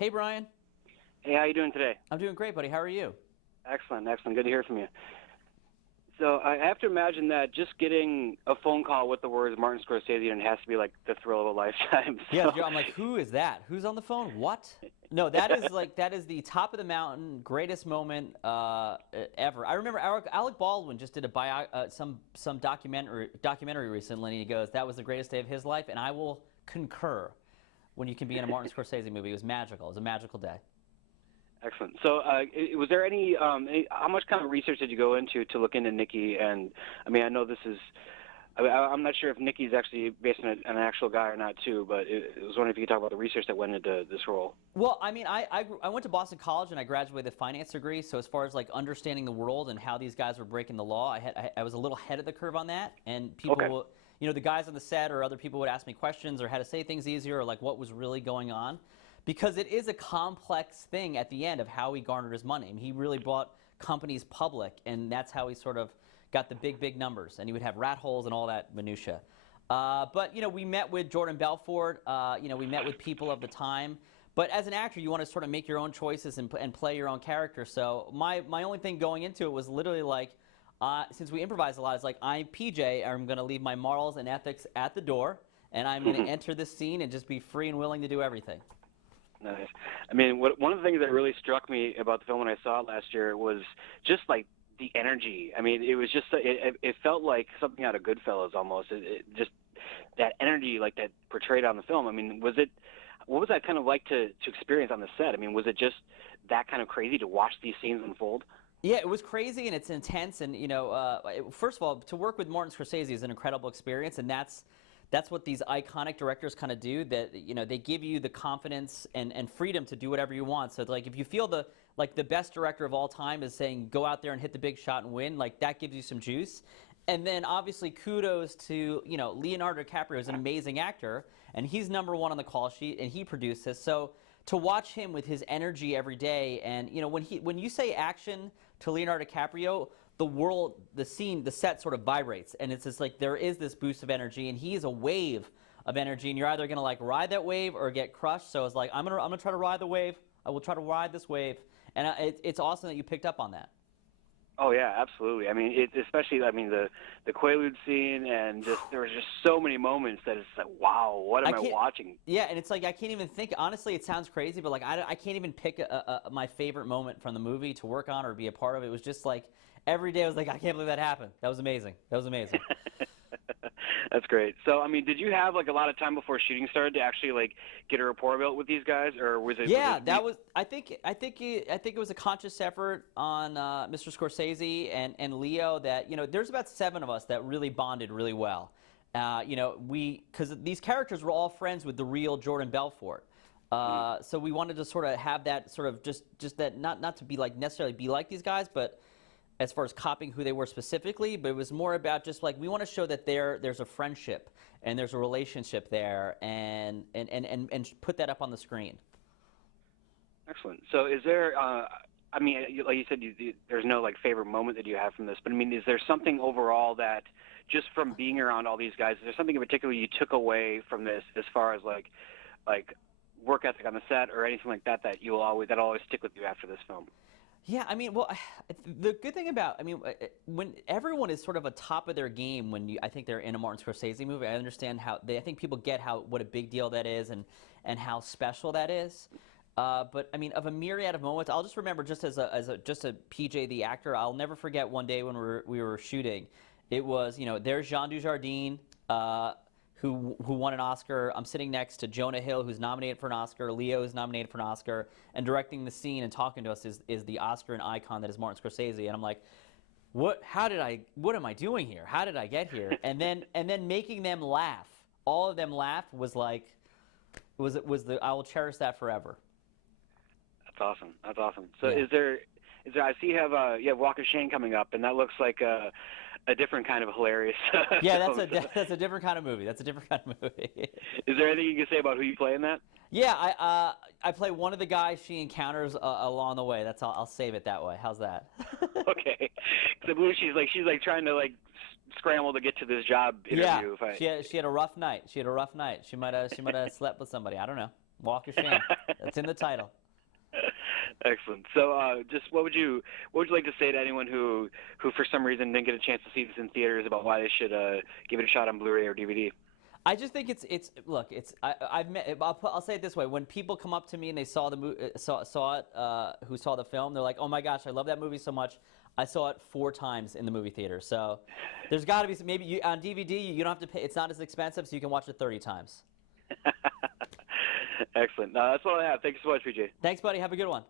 Hey, Brian. Hey, how you doing today? I'm doing great, buddy. How are you? Excellent, excellent. Good to hear from you. So I have to imagine that just getting a phone call with the words Martin Scorsese and it has to be like the thrill of a lifetime. Yeah, I'm like, who is that? Who's on the phone? What? No, that is the top of the mountain, greatest moment ever. I remember Alec Baldwin just did some documentary recently, and he goes, that was the greatest day of his life, and I will concur. When you can be in a Martin Scorsese movie, it was magical. It was a magical day. Excellent. So, was there any? How much kind of research did you go into to look into Nicky? And I mean, I know this is. I'm not sure if Nicky's actually based on an actual guy or not, too. But I was wondering if you could talk about the research that went into this role. Well, I mean, I went to Boston College and I graduated with a finance degree. So as far as like understanding the world and how these guys were breaking the law, I was a little ahead of the curve on that. And people, Okay. You know, the guys on the set or other people would ask me questions or how to say things easier or like what was really going on. Because it is a complex thing at the end of how he garnered his money. I mean, he really brought companies public, and that's how he sort of got the big numbers. And he would have rat holes and all that minutia. But, you know, we met with Jordan Belfort. You know, we met with people of the time. But as an actor, you want to sort of make your own choices and play your own character. So my only thing going into it was literally like, since we improvise a lot, it's like, I'm PJ. I'm going to leave my morals and ethics at the door, and I'm going to enter this scene and just be free and willing to do everything. Nice. I mean, one of the things that really struck me about the film when I saw it last year was just like the energy. I mean, it was just it felt like something out of Goodfellas almost. It just that energy, like that portrayed on the film. I mean, what was that kind of like to experience on the set? I mean, was it just that kind of crazy to watch these scenes unfold? Yeah, it was crazy and it's intense. And you know, first of all, to work with Martin Scorsese is an incredible experience, and that's what these iconic directors kind of do, that, you know, they give you the confidence and freedom to do whatever you want. So like if you feel the best director of all time is saying go out there and hit the big shot and win, like that gives you some juice. And then obviously kudos to, you know, Leonardo DiCaprio is an amazing actor, and he's #1 on the call sheet, and he produced this. So to watch him with his energy every day, and you know, when you say action to Leonardo DiCaprio, the world, the scene, the set sort of vibrates, and it's just like there is this boost of energy, and he is a wave of energy, and you're either gonna like ride that wave or get crushed. So it's like I'm gonna try to ride the wave. I will try to ride this wave, and it's awesome that you picked up on that. Oh yeah, absolutely. I mean, especially the Quaalude scene, and just there was just so many moments that it's like, wow, what am I watching? Yeah, and it's like I can't even think. Honestly, it sounds crazy, but like I can't even pick my favorite moment from the movie to work on or be a part of. It was just like every day I was like, I can't believe that happened. That was amazing. That was amazing. That's great. So, I mean, did you have like a lot of time before shooting started to actually like get a rapport built with these guys, or was it? Yeah, that was. I think it was a conscious effort on Mr. Scorsese and Leo that, you know, there's about 7 of us that really bonded really well. You know, because these characters were all friends with the real Jordan Belfort. So we wanted to sort of have that sort of just that not to be like necessarily be like these guys, but as far as copying who they were specifically, but it was more about just like we want to show that there's a friendship and there's a relationship there, and put that up on the screen. Excellent. So is there, I mean, like you said, there's no like favorite moment that you have from this, but I mean, is there something overall that just from being around all these guys, is there something in particular you took away from this as far as like work ethic on the set or anything like that that'll always stick with you after this film? Yeah, I mean, well, the good thing about, I mean, when everyone is sort of a top of their game when I think they're in a Martin Scorsese movie, I understand I think people get what a big deal that is and how special that is. But I mean, of a myriad of moments, I'll just remember just as a PJ the actor, I'll never forget one day when we were shooting. It was, you know, there's Jean Dujardin, who won an Oscar. I'm sitting next to Jonah Hill, who's nominated for an Oscar. Leo is nominated for an Oscar. And directing the scene and talking to us is the Oscar and icon that is Martin Scorsese. And I'm like, what am I doing here? How did I get here? And then making them laugh. All of them laugh was like, I will cherish that forever. That's awesome. That's awesome. So Yeah. is there, I see you have Walk of Shame coming up, and that looks like a different kind of hilarious. Yeah, that's a different kind of movie. That's a different kind of movie. Is there anything you can say about who you play in that? Yeah, I play one of the guys she encounters along the way. That's all. I'll save it that way. How's that? Okay. Because I believe she's like trying to like scramble to get to this job interview. Yeah, she had a rough night. She might have slept with somebody. I don't know. Walk of Shame. That's in the title. Excellent. So, just what would you like to say to anyone who for some reason didn't get a chance to see this in theaters about why they should give it a shot on Blu-ray or DVD? I just think I'll say it this way: when people come up to me and they saw who saw the film, they're like, "Oh my gosh, I love that movie so much. I saw it 4 times in the movie theater." So there's got to be maybe on DVD you don't have to pay. It's not as expensive, so you can watch it 30 times. Excellent. That's all I have. Thank you so much, PJ. Thanks, buddy. Have a good one.